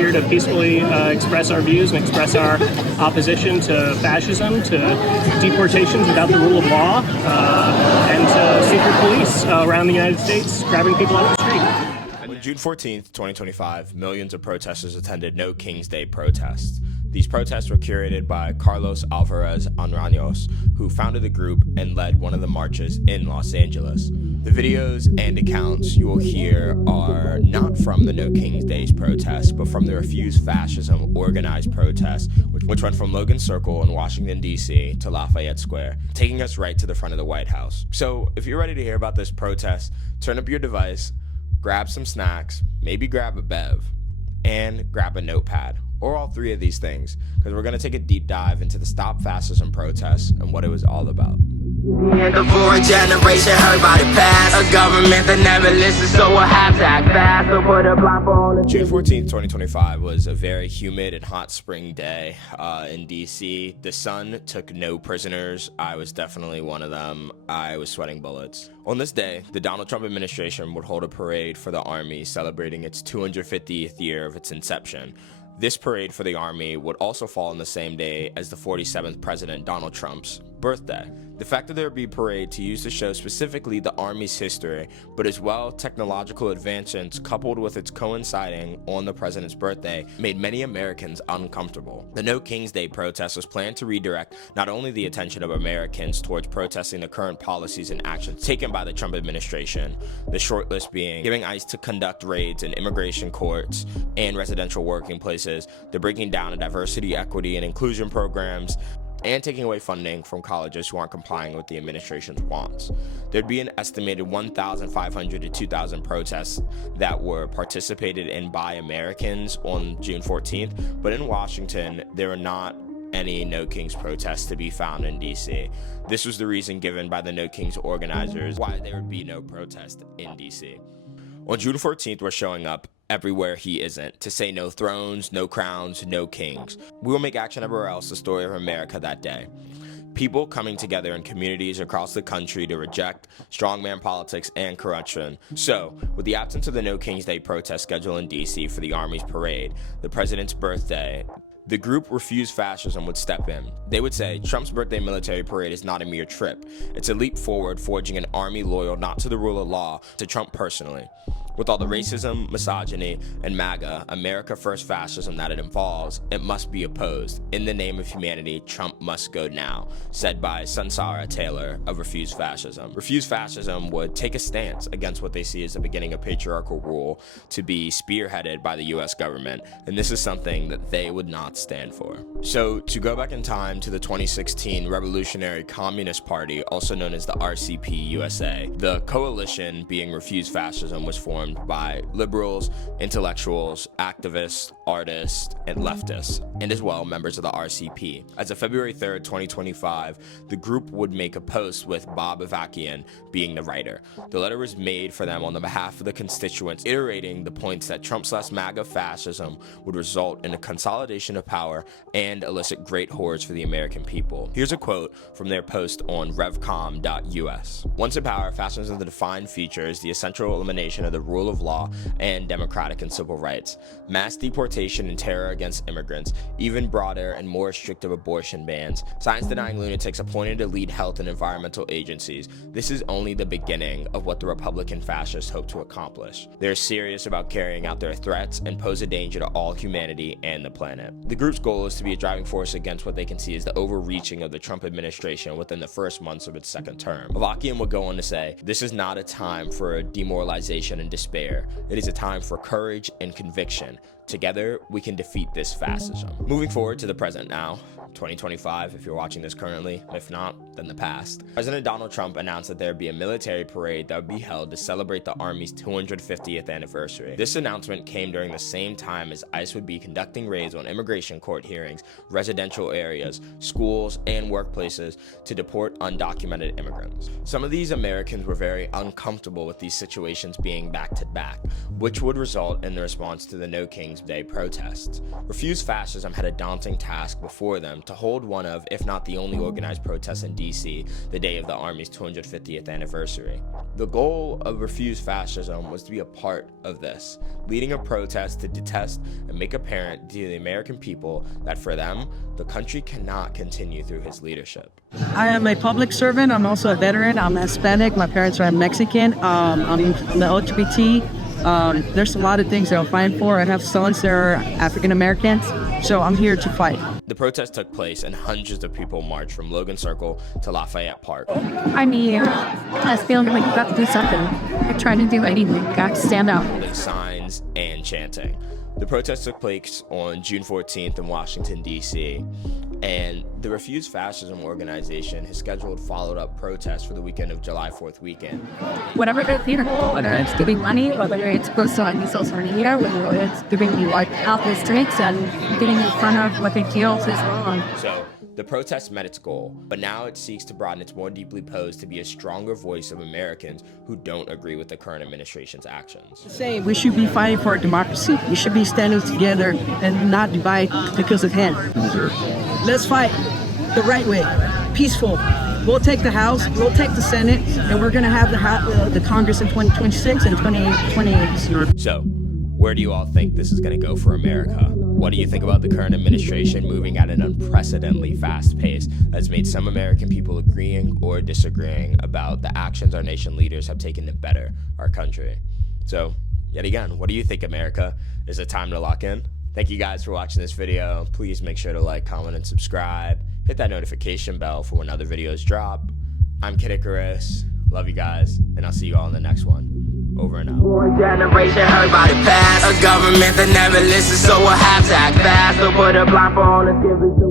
here to peacefully express our views and express our opposition to fascism, to deportations without the rule of law, and to secret police around the United States grabbing people off the street. On June 14th, 2025, millions of protesters attended No King's Day protests. These protests were curated by Carlos Alvarez Anraños, who founded the group and led one of the marches in Los Angeles. The videos and accounts you will hear are not from the No King's Day protests, but from the Refuse Fascism organized protests, which went from Logan Circle in Washington, D.C. to Lafayette Square, taking us right to the front of the White House. So if you're ready to hear about this protest, turn up your device, grab some snacks, maybe grab a bev, and grab a notepad, or all three of these things, because we're going to take a deep dive into the Stop Fascism protests and what it was all about. For a generation hurt by the past, a government that never listens, so we'll have to act fast. So put a blindfold on. June 14th, 2025 was a very humid and hot spring day in DC. The sun took no prisoners. I was definitely one of them. I was sweating bullets. On this day, the Donald Trump administration would hold a parade for the Army celebrating its 250th year of its inception. This parade for the Army would also fall on the same day as the 47th President Donald Trump's birthday. The fact that there would be a parade to use to show specifically the Army's history, but as well technological advancements coupled with its coinciding on the president's birthday, made many Americans uncomfortable. The No King's Day protest was planned to redirect not only the attention of Americans towards protesting the current policies and actions taken by the Trump administration, the short list being giving ICE to conduct raids in immigration courts and residential working places, the breaking down of diversity, equity, and inclusion programs, and taking away funding from colleges who aren't complying with the administration's wants. There'd be an estimated 1,500 to 2,000 protests that were participated in by Americans on June 14th, but in Washington, there were not any No Kings protests to be found in DC. This was the reason given by the No Kings organizers why there would be no protest in DC. On June 14th, we're showing up everywhere he isn't, to say no thrones, no crowns, no kings. We will make Action Everywhere Else the story of America that day. People coming together in communities across the country to reject strongman politics and corruption. So, with the absence of the No King's Day protest scheduled in DC for the Army's parade, the president's birthday, the group Refuse Fascism would step in. They would say, Trump's birthday military parade is not a mere trip. It's a leap forward, forging an army loyal not to the rule of law, to Trump personally. With all the racism, misogyny, and MAGA, America First fascism that it involves, it must be opposed. In the name of humanity, Trump must go now, said by Sunsara Taylor of Refuse Fascism. Refuse Fascism would take a stance against what they see as the beginning of patriarchal rule to be spearheaded by the US government, and this is something that they would not stand for. So, to go back in time to the 2016 Revolutionary Communist Party, also known as the RCP USA, the coalition being Refuse Fascism was formed by liberals, intellectuals, activists, artists, and leftists, and as well members of the RCP. As of February 3rd, 2025, the group would make a post with Bob Avakian being the writer. The letter was made for them on the behalf of the constituents, iterating the points that Trump/MAGA fascism would result in a consolidation of power and elicit great horrors for the American people. Here's a quote from their post on revcom.us. Once in power, fascism's defined features the essential elimination of the rule of law and democratic and civil rights, mass deportation and terror against immigrants, even broader and more restrictive abortion bans, science-denying lunatics appointed to lead health and environmental agencies. This is only the beginning of what the Republican fascists hope to accomplish. They're serious about carrying out their threats and pose a danger to all humanity and the planet. The group's goal is to be a driving force against what they can see as the overreaching of the Trump administration within the first months of its second term. Avakian would go on to say, "This is not a time for demoralization and despair. It is a time for courage and conviction. Together, we can defeat this fascism." Moving forward to the present now, 2025, if you're watching this currently. If not, then the past. President Donald Trump announced that there would be a military parade that would be held to celebrate the Army's 250th anniversary. This announcement came during the same time as ICE would be conducting raids on immigration immigration court hearings, residential areas, schools, and workplaces to deport undocumented immigrants. Some of these Americans were very uncomfortable with these situations being back to back, which would result in the response to the No King's Day protests. Refuse Fascism had a daunting task before them to hold one of, if not the only organized protest in DC the day of the Army's 250th anniversary. The goal of Refuse Fascism was to be a part of this, leading a protest to detest and make apparent to the American people that for them, the country cannot continue through his leadership. I am a public servant. I'm also a veteran. I'm Hispanic. My parents are Mexican. I'm the LGBT. There's a lot of things that I'm fighting for. I have sons that are African Americans, so I'm here to fight. The protest took place and hundreds of people marched from Logan Circle to Lafayette Park. I'm here. I feel like you got to do something. I try to do anything. Got to stand out. Holding signs and chanting. The protest took place on June 14th in Washington, D.C., and the Refuse Fascism organization has scheduled followed-up protests for the weekend of July 4th weekend. Whatever it is here, whether it's giving money, or whether it's posting on social media, whether it's giving you like out the streets and getting in front of what they feel is wrong. So, the protest met its goal, but now it seeks to broaden its more deeply posed to be a stronger voice of Americans who don't agree with the current administration's actions. Say we should be fighting for democracy. We should be standing together and not divide because of him. Let's fight the right way, peaceful. We'll take the House, we'll take the Senate, and we're going to have the Congress in 2026 and 2028. So, where do you all think this is going to go for America? What do you think about the current administration moving at an unprecedentedly fast pace that's made some American people agreeing or disagreeing about the actions our nation leaders have taken to better our country? So, yet again, what do you think, America? Is it time to lock in? Thank you guys for watching this video. Please make sure to like, comment, and subscribe. Hit that notification bell for when other videos drop. I'm Kid Icarus. Love you guys, and I'll see you all in the next one. Over and out. One generation heard about the past. A government that never listens, so we'll have to act fast. So put a blindfold on and give it to